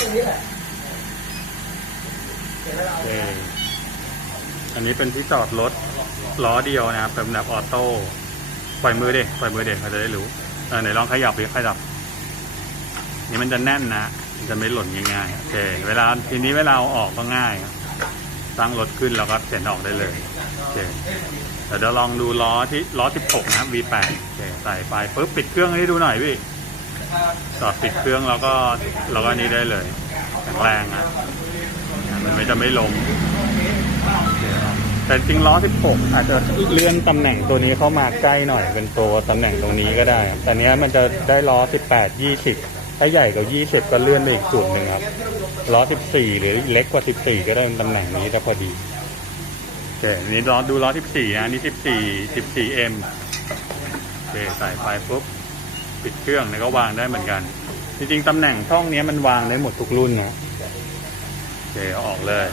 ตรงนี้แหละโอเคอันนี้เป็นที่จอดรถล้อเดียวนะครับเป็นแบบออโต้ปล่อยมือเด็ปล่อยมือเด็เขาจะได้รู้เออไหนลองขยับดิขยับ นี่มันจะแน่นนะมันจะไม่หล่นง่ายๆโอเค เวลาทีนี้เวลาเอาออกก็ง่ายครับตั้งรถขึ้นเราก็เข็นออกได้เลยโอเคเดี๋ยวเราลองดูล้อที่ล้อ 16 นะ V8 โอเคใส่ไปปุ๊บปิดเครื่องให้ดูหน่อยพี่ จอดปิดเครื่องแล้วก็เราก็นี้ได้เลยแข็งแรงนะมันไม่จะไม่ล้มโอเคครับแต่จริงล้อ 16 อาจจะเลื่อนตำแหน่งตัวนี้เข้ามาใกล้หน่อยเป็นตัวตำแหน่งตรงนี้ก็ได้ แต่เนี้ยมันจะได้ล้อ 18 20 ถ้าใหญ่กว่า 20 ก็เลื่อนไปอีกส่วนหนึ่งครับล้อ 14 หรือเล็กกว่า 14 ก็ได้เป็นตำแหน่งนี้จะพอดีโอเคนี้ล้อดูล้อ 14 นะอันนี่ 14 14M โอเคใส่ไปปุ๊บ ปิดเครื่องแล้วก็วางได้เหมือนกัน จริงๆตำแหน่งช่องนี้มันวางได้หมดทุกรุ่นนะโอเคเอาออกเลย